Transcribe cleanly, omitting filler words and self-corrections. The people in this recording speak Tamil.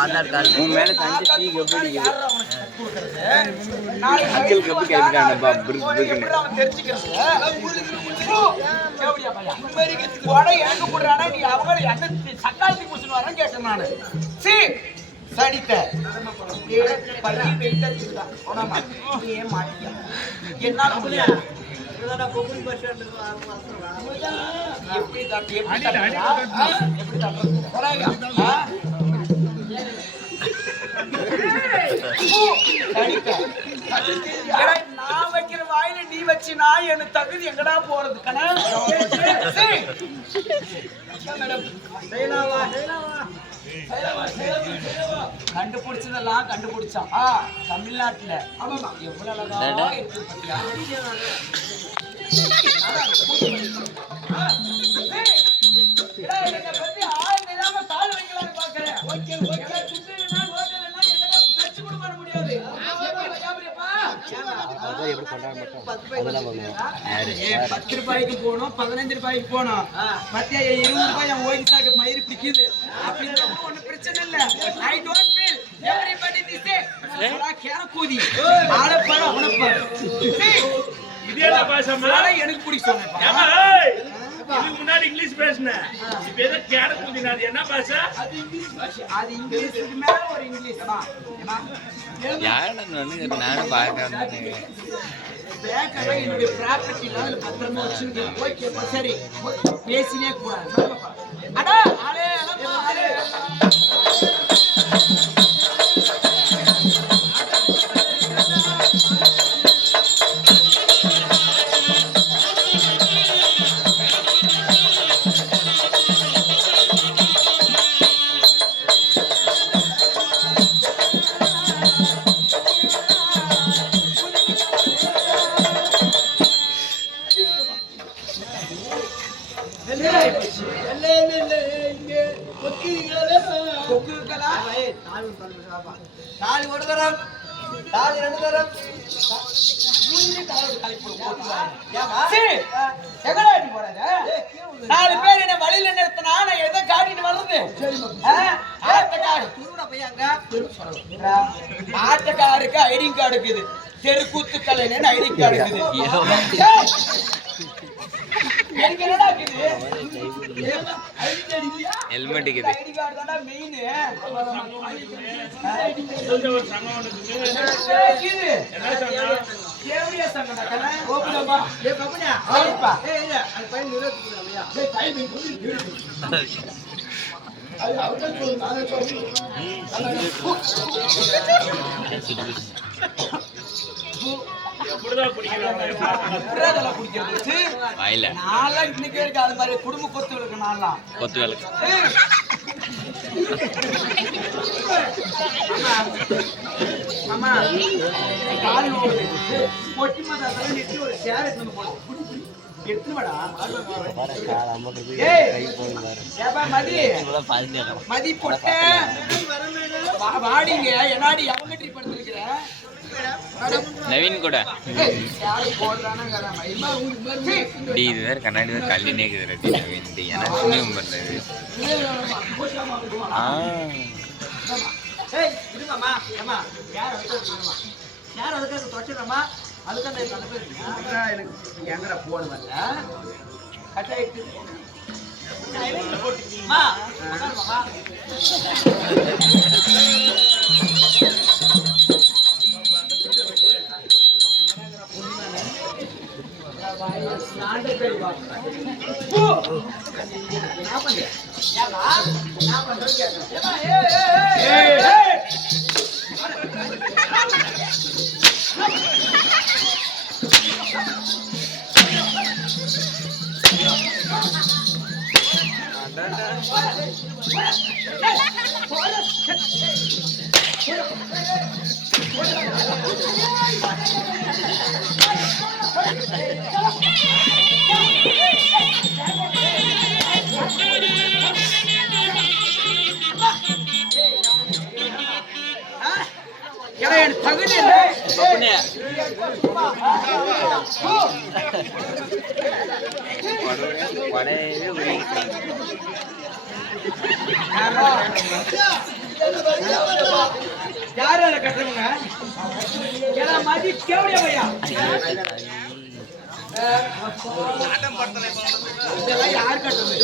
ஆதார் கார்டு உன் மேல தந்து டீ கப்படி அக்கல் கப்பு கேக்குறானப்பா அவன் தெரிஞ்சுக்கிறது எப்படியா பையா கொடை எனக்கு போடுறானா நீ அவங்கள என்ன சக்காலத்தி பூசணும் வரேன்னு கேட்டேன் நானு சீ சடித்த பள்ளி வெயிட்டா இருக்குதான் போனாமா நீ ஏன் மாட்டியா என்னால முடியாது எப்படி நான் வைக்கிற வாயில நீ வச்சினா எனக்கு தகுதி எங்கடா போறது கணா கண்டுபிடிச்சதெல்லாம் கண்டுபிடிச்சான் தமிழ்நாட்டுல எவ்வளவு அழகா இருக்கு பத்தியா தாழ் வைக்கலாம்னு பாக்குறேன் ₹10 ரூபாய்க்கு போனோம் ₹15 ரூபாய்க்கு போனோம் மத்திய ₹20 என் ஓய்வு மயிறு பிடிக்குது அப்படின்னு ஒண்ணு பிரச்சனை இல்ல I don't feel everybody this கேரக்கூதி ஆளப்பட உனப்பட இதே பாஷமா எனக்கு பிடிக்கும் இதுக்கு முன்னாடி இங்கிலீஷ் பேசுனேன் இப்ப ஏதோ கேரக்கூதி அது என்ன பாஷை அது இங்கிலீஷ் பாஷை அது இங்கிலீஷ்க்கு மேல ஒரு இங்கிலீஷ் நானும் பார்க்கறேன் பேக்கரை என்னுடைய ப்ராப்பர்ட்டில அதுல பத்திரமா வச்சிருக்கேன் ஓகே சரி பேசினே கூடாது அடா ஆளே ஆளே தாலி ஒரு தரம் தாலி 2 தரம் நாலு பேர் என்ன வழியில நிறுத்தினா நான் எதை காட்டிட்டு வர்றது ஆட்டக்காருக்கு ஐடி கார்டு இருக்குது தெருக்கூத்து கலைஞன் ஐடி கார்டு இருக்குது ஹெல்மெட் இருக்குது ஐடி கார்டு தான்டா மெயின் கேவரியா சங்கடா கண்ணா ஓபனப்பா ஏ கபனியா ஆயிப்பா ஏய் இல்ல அது பையன் நிறுத்துறாமையா டேய் டைம் அது அவர்தான் சொல்லு நானே சொல்றேன் எப்படிதான் பிடிக்கிறது வாயில நாளா இன்னைக்கு இருக்கு அது மாதிரி குடும்ப கொத்து விளக்கு நாளா கொத்து விளக்கு ஆமா காலி ஓடுது பொட்டி மாதால நெட்டி ஒரு ஷேர் எடுத்து போடு எடுத்துடா ஏய் ஏப்பா மதி பொட்ட வாடிங்க என்னாடி அவங்க ட்ரீட் பண்ணிருக்கற நவீன் கூட டி இது வேற கண்ணாடி வேற கல்லினே இருக்குது நவீன் டி எனக்கு இன்னும் பண்றது ஏய் இருங்கம்மா அம்மா யார் வந்துருமா யார் அதுக்கு தொட்டிரமா அதுக்கு அந்த நல்ல பேர் எனக்கு எங்கடா போன் வரல கட் ஆயிட்டு மா மாமா ஸ்நாண்ட கழிவா போ நான் பண்றேன் ஏமா நான் பண்றேன் கேக்குறேன் ஏமா ஏய் தகுதி யாரு அதை கட்டுறவங்க? ஏன்னா மதி கேவடியா பையா இதெல்லாம் யார் கட்டுறது?